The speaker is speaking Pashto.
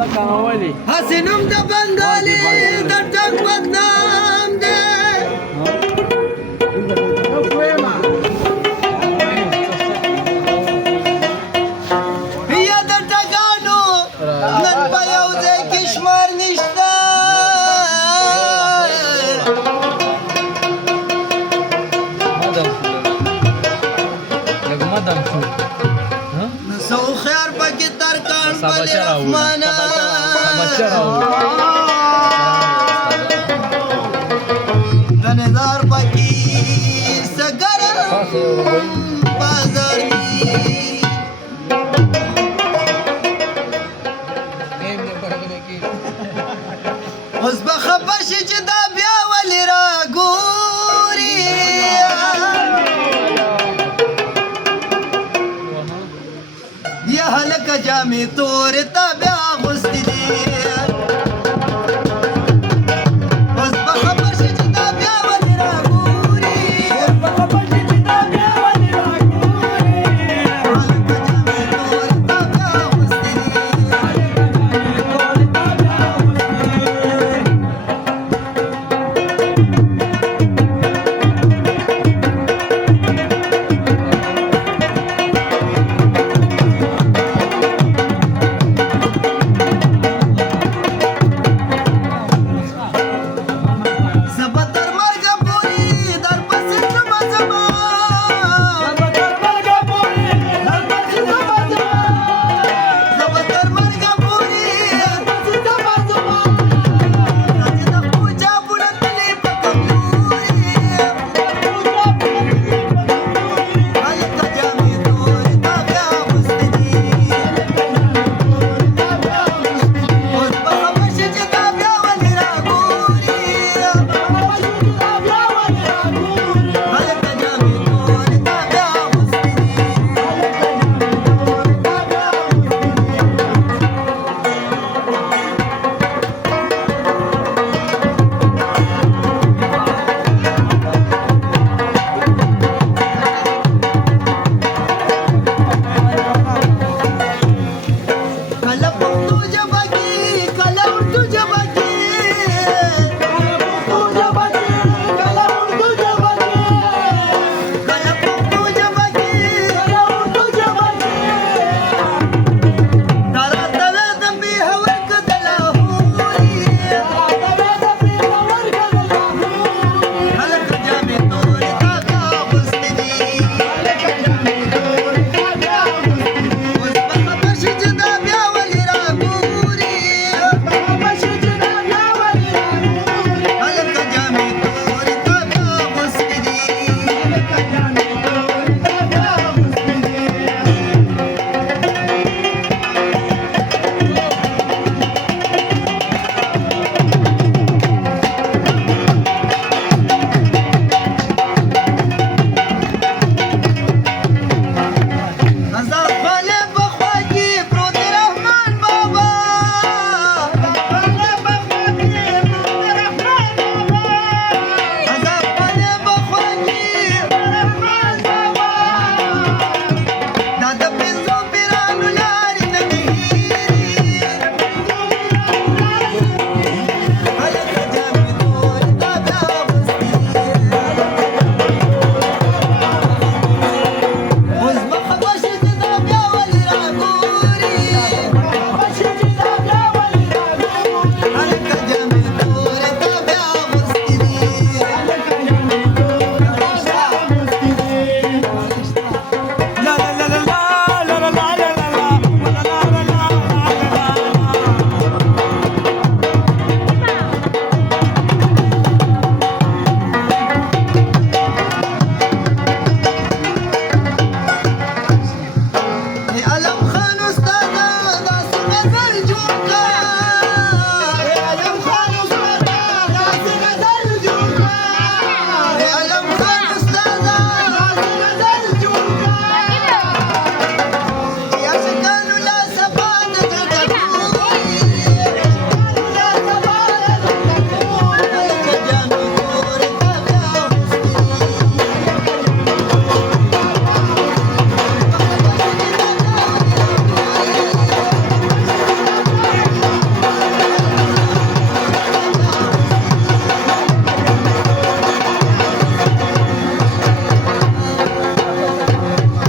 حسنم ده بنغالي ده بدنام ده هي ده تقانو من بيو زي كشمار نشتا نسو خير بقي تركان بلي رحمانا دندار بقي سگرم بازار می اوس بخبر شي چې دا بیا ولې راګوري یا هلکه جامې تورې ته بیا اغوستې دي اوس بخبر شي چې دا بیا ولې راګوري هلکه جامې تورې ته بیا اغوستې دي Kalau pun tu je